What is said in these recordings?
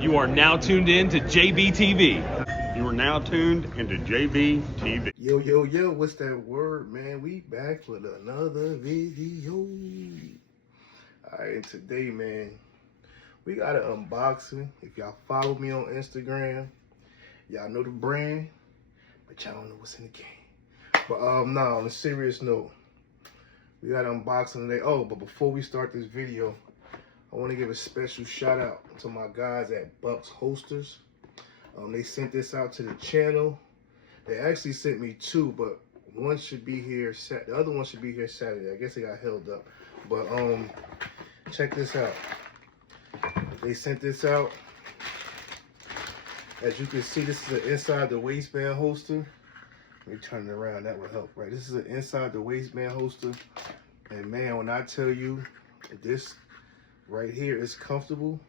You are now tuned in to JBTV. You are now tuned into JBTV. Yo, what's that word, man? We back with another video. Alright, and today, man, we got an unboxing. If y'all follow me on Instagram, y'all know the brand, but y'all don't know what's in the game. But no, on a serious note, we got an unboxing today. Oh, but before we start this video, I want to give a special shout out to my guys at Bucks Holsters. They sent this out to the channel. They actually sent me two, but one should be here. The other one should be here Saturday. I guess they got held up. But check this out. They sent this out. As you can see, this is an inside the waistband holster. Let me turn it around. That would help, right? This is an inside the waistband holster. And man, when I tell you this right here is comfortable.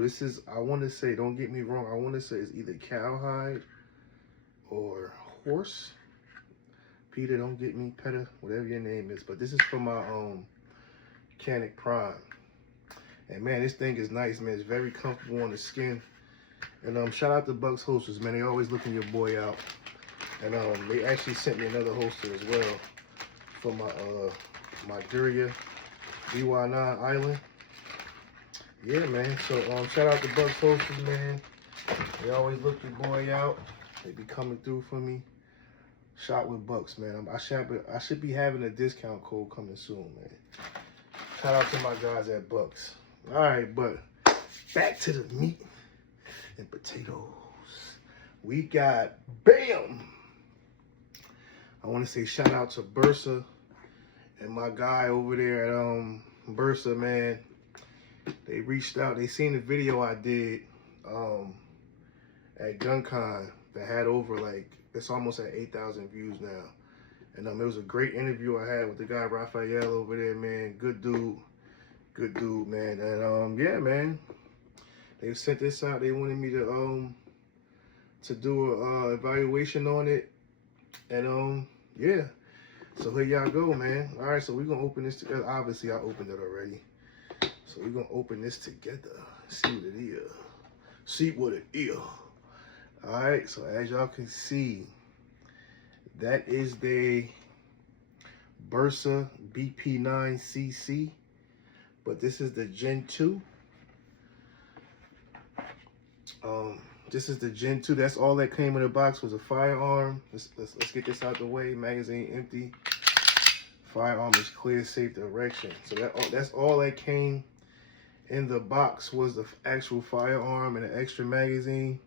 This is, I want to say, don't get me wrong, I want to say it's either cowhide or horse. Peter, don't get me, Petter, whatever your name is. But this is from my Canic Prime. And man, this thing is nice, man. It's very comfortable on the skin. And shout out to Bucks Holsters, man. They always looking your boy out. And they actually sent me another holster as well for my Duria DY9 Island. Yeah, man. So shout out to Bucks Holsters, man. They always look your boy out. They be coming through for me. Shop with Bucks, man. I should be having a discount code coming soon, man. Shout out to my guys at Bucks. All right, but back to the meat and potatoes. We got BAM! I want to say shout out to Bersa and my guy over there at Bersa, man. They reached out. They seen the video I did at GunCon that had over, like, it's almost at 8,000 views now. And it was a great interview I had with the guy Raphael over there, man. Good dude, man. And yeah, man, they sent this out. They wanted me to do a evaluation on it. And yeah, so here y'all go, man. All right, so we're gonna open this together. Obviously I opened it already, so we're gonna open this together, see what it is. All right, so as y'all can see, that is the Bersa BP9cc, but this is the Gen 2. This is the Gen 2. That's all that came in the box was a firearm. Let's get this out the way. Magazine empty. Firearm is clear, safe direction. So that's all that came in the box was the actual firearm and an extra magazine.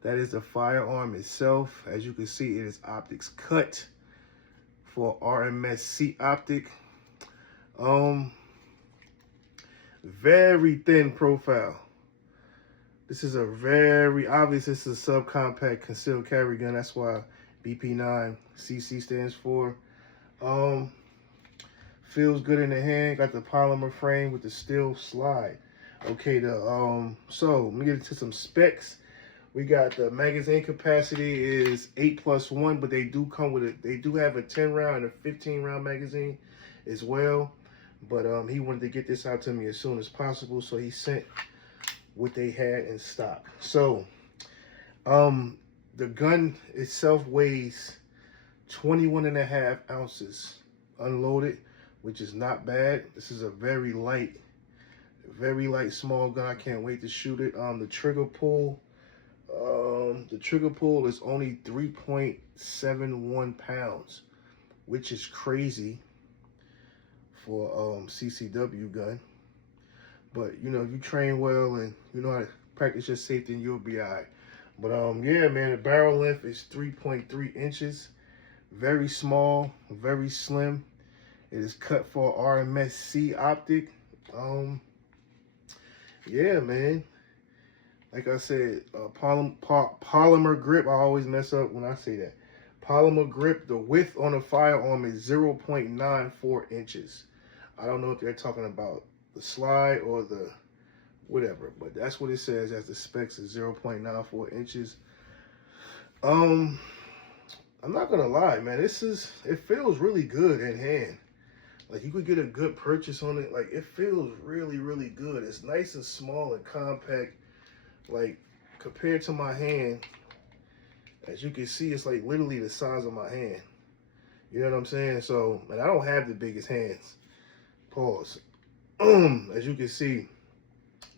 That is the firearm itself. As you can see, it is optics cut for RMSC optic. Very thin profile. This is a very obvious. This is a subcompact concealed carry gun. That's why BP9cc stands for. Feels good in the hand. Got the polymer frame with the steel slide. Okay, so let me get into some specs. We got the magazine capacity is 8+1, but they do come with it. They do have a 10 round and a 15 round magazine as well. But he wanted to get this out to me as soon as possible, so he sent what they had in stock. So the gun itself weighs 21.5 ounces unloaded, which is not bad. This is a very light small gun. I can't wait to shoot it. The trigger pull is only 3.71 pounds, which is crazy for CCW gun. But you know, if you train well and you know how to practice your safety, you'll be all right. But yeah, man, the barrel length is 3.3 inches. Very small, very slim. It is cut for RMSC optic. Yeah, man. Like I said, polymer grip. I always mess up when I say that. Polymer grip. The width on the firearm is 0.94 inches. I don't know if they're talking about the slide or the whatever, but that's what it says as the specs is 0.94 inches. I'm not gonna lie, man. It feels really good in hand. Like, you could get a good purchase on it. Like, it feels really, really good. It's nice and small and compact. Like, compared to my hand, as you can see, it's like literally the size of my hand. You know what I'm saying? So, and I don't have the biggest hands. Pause. As you can see,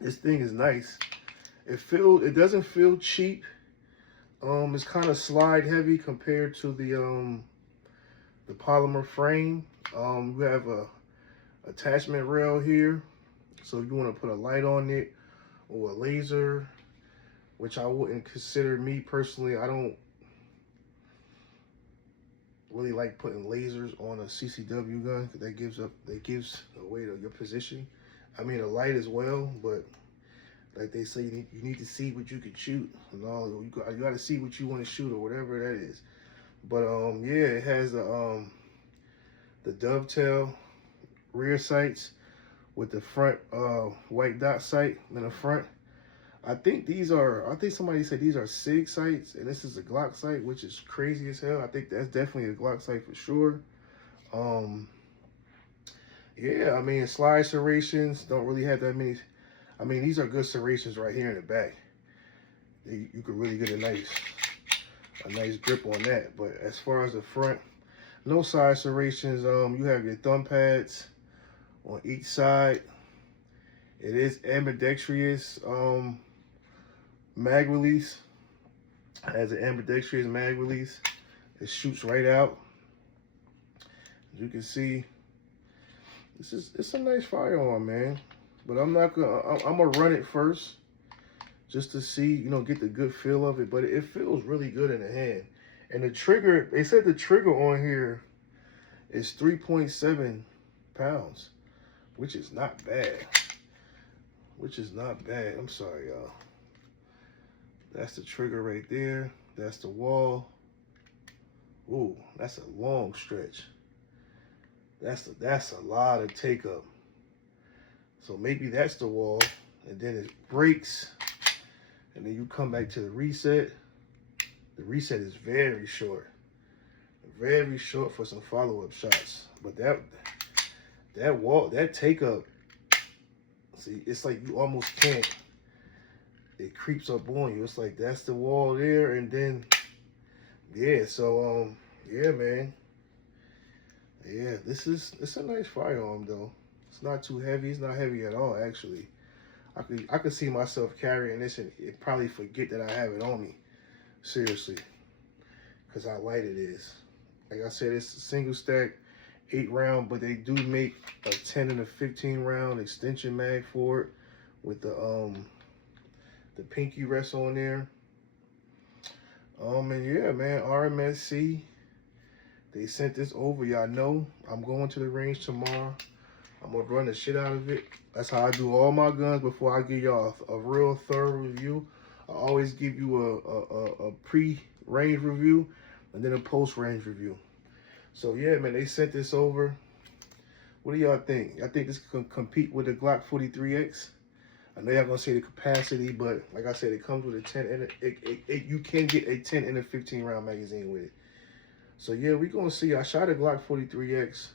this thing is nice. It doesn't feel cheap. It's kind of slide heavy compared to the polymer frame. You have a attachment rail here, so if you want to put a light on it or a laser, which I wouldn't consider, me personally, I don't really like putting lasers on a CCW gun, because that gives away your position. I mean, a light as well, but like they say, you need to see what you can shoot and all. You got to see what you want to shoot or whatever that is. But yeah, it has the dovetail rear sights with the front white dot sight in the front. I think somebody said these are SIG sights, and this is a Glock sight, which is crazy as hell. I think that's definitely a Glock sight for sure. Yeah, I mean, slide serrations don't really have that many. I mean, these are good serrations right here in the back. You could really get a nice grip on that. But as far as the front, no side serrations. You have your thumb pads on each side. It is ambidextrous mag release. It has an ambidextrous mag release. It shoots right out. As you can see, it's a nice firearm, man. But I'm gonna run it first, just to see, get the good feel of it. But it feels really good in the hand. And the trigger, they said the trigger on here is 3.7 pounds, which is not bad. I'm sorry, y'all. That's the trigger right there. That's the wall. Ooh, that's a long stretch. That's a lot of take up. So maybe that's the wall, and then it breaks, and then you come back to the reset. The reset is very short for some follow-up shots. But that wall, that take up, see, it's like you almost can't. It creeps up on you. It's like that's the wall there, and then yeah. So yeah, man. Yeah, it's a nice firearm though. It's not too heavy. It's not heavy at all, actually. I could see myself carrying this and probably forget that I have it on me. Seriously. Because how light it is. Like I said, it's a single stack 8-round, but they do make a 10 and a 15 round extension mag for it with the pinky rest on there. And yeah, man, RMSC. They sent this over. Y'all know I'm going to the range tomorrow. I'm gonna run the shit out of it. That's how I do all my guns before I give y'all a real thorough review. I always give you a pre-range review and then a post-range review. So yeah, man, they sent this over. What do y'all think? I think this can compete with the Glock 43X. I know y'all gonna say the capacity, but like I said, it comes with a 10 and you can get a 10 and a 15 round magazine with it. So yeah, we gonna see. I shot a Glock 43X.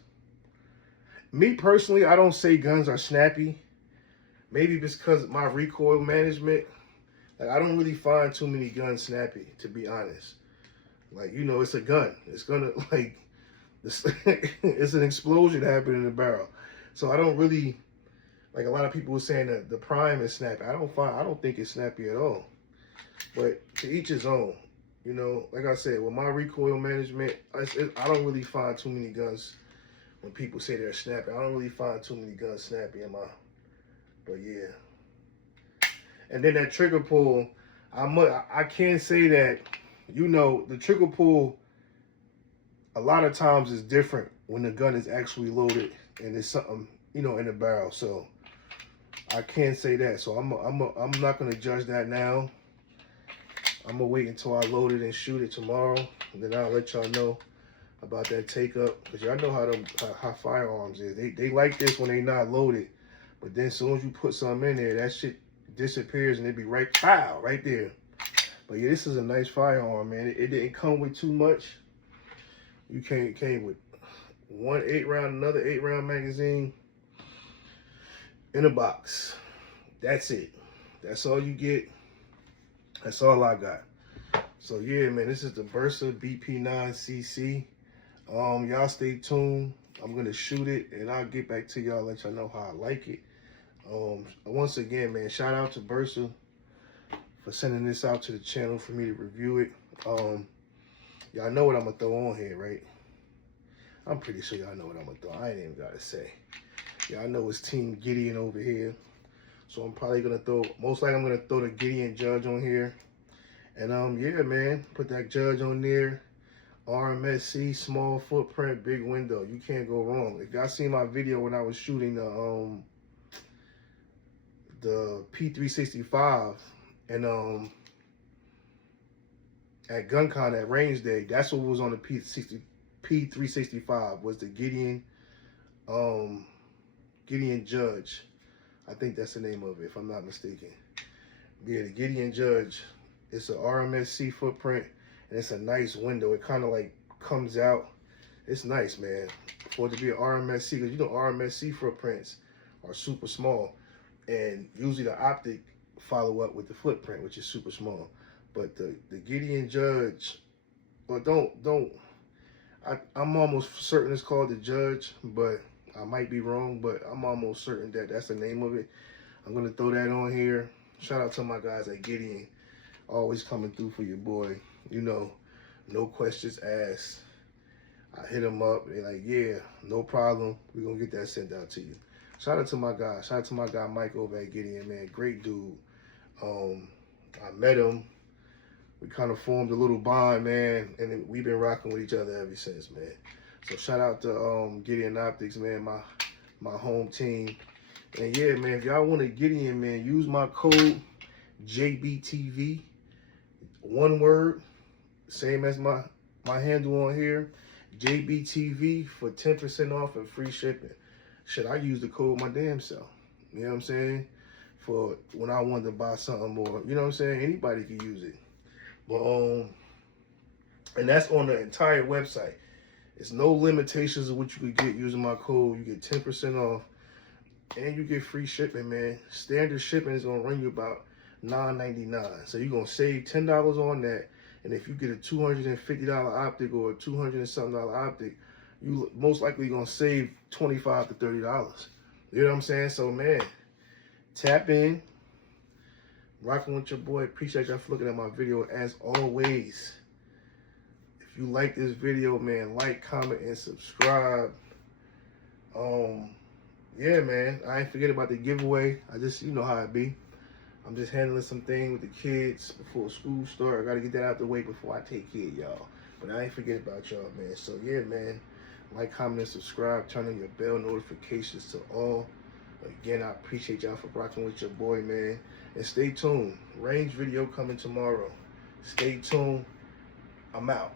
Me personally, I don't say guns are snappy. Maybe because my recoil management, like I don't really find too many guns snappy, to be honest. Like, it's a gun. It's gonna, like, it's an explosion happening in the barrel. So I don't really, like a lot of people were saying that the prime is snappy. I don't think it's snappy at all. But to each his own. Like I said, with my recoil management, I don't really find too many guns. When people say they're snappy, I don't really find too many guns snappy in my. But yeah. And then that trigger pull, I can't say that. The trigger pull a lot of times is different when the gun is actually loaded and there's something in the barrel. So I can't say that. So I'm not gonna judge that now. I'm gonna wait until I load it and shoot it tomorrow, and then I'll let y'all know about that take up, because y'all know how firearms is. They like this when they not loaded, but then as soon as you put something in there, that shit disappears and it be right there. But yeah, this is a nice firearm, man. It didn't come with too much. You came with one 8-round, another 8-round magazine in a box. That's it. That's all you get. That's all I got. So yeah, man, this is the Bersa BP9cc. Y'all stay tuned. I'm gonna shoot it and I'll get back to y'all, let y'all know how I like it. Once again, man, shout out to Bersa for sending this out to the channel for me to review it. Y'all know what I'm gonna throw on here, right? I'm pretty sure y'all know what I'm gonna throw. I ain't even gotta say. Y'all know it's Team Gideon over here. So I'm probably gonna throw, most likely I'm gonna throw the Gideon Judge on here. And yeah, man, put that Judge on there. RMSC, small footprint, big window. You can't go wrong. If y'all seen my video when I was shooting the P365 and at GunCon at Range Day, that's what was on the P365 was the Gideon Gideon Judge. I think that's the name of it, if I'm not mistaken. Yeah, the Gideon Judge. It's an RMSC footprint, and it's a nice window. It kind of like comes out. It's nice, man. For it to be an RMSC, because you know RMSC footprints are super small, and usually the optic follow up with the footprint, which is super small. But the Gideon Judge, well, I'm almost certain it's called the Judge, but I might be wrong, but I'm almost certain that that's the name of it. I'm going to throw that on here. Shout out to my guys at Gideon. Always coming through for your boy. You know, no questions asked. I hit them up. They're like, yeah, no problem. We're going to get that sent out to you. Shout out to my guy. Shout out to my guy Mike over at Gideon, man. Great dude. I met him. We kind of formed a little bond, man, and we've been rocking with each other ever since, man. So shout out to Gideon Optics, man, my home team. And yeah, man, if y'all want to Gideon, man, use my code JBTV. One word, same as my handle on here, JBTV, for 10% off and free shipping. Should I use the code my damn self? You know what I'm saying? For when I wanted to buy something more, you know what I'm saying? Anybody can use it. But and that's on the entire website. It's no limitations of what you could get using my code. You get 10% off, and you get free shipping, man. Standard shipping is gonna run you about $9.99. So you're gonna save $10 on that. And if you get a $250 optic or a $200 and something optic, you most likely gonna save $25 to $30. You know what I'm saying? So man, tap in. Rocking with your boy. Appreciate y'all for looking at my video as always. If you like this video, man, like, comment, and subscribe. Yeah, man, I ain't forget about the giveaway. I just, you know how it be. I'm just handling some things with the kids before school start. I gotta get that out the way before I take care of y'all. But I ain't forget about y'all, man. So yeah, man, like, comment, and subscribe. Turn on your bell notifications to all. Again, I appreciate y'all for rocking with your boy, man. And stay tuned. Range video coming tomorrow. Stay tuned. I'm out.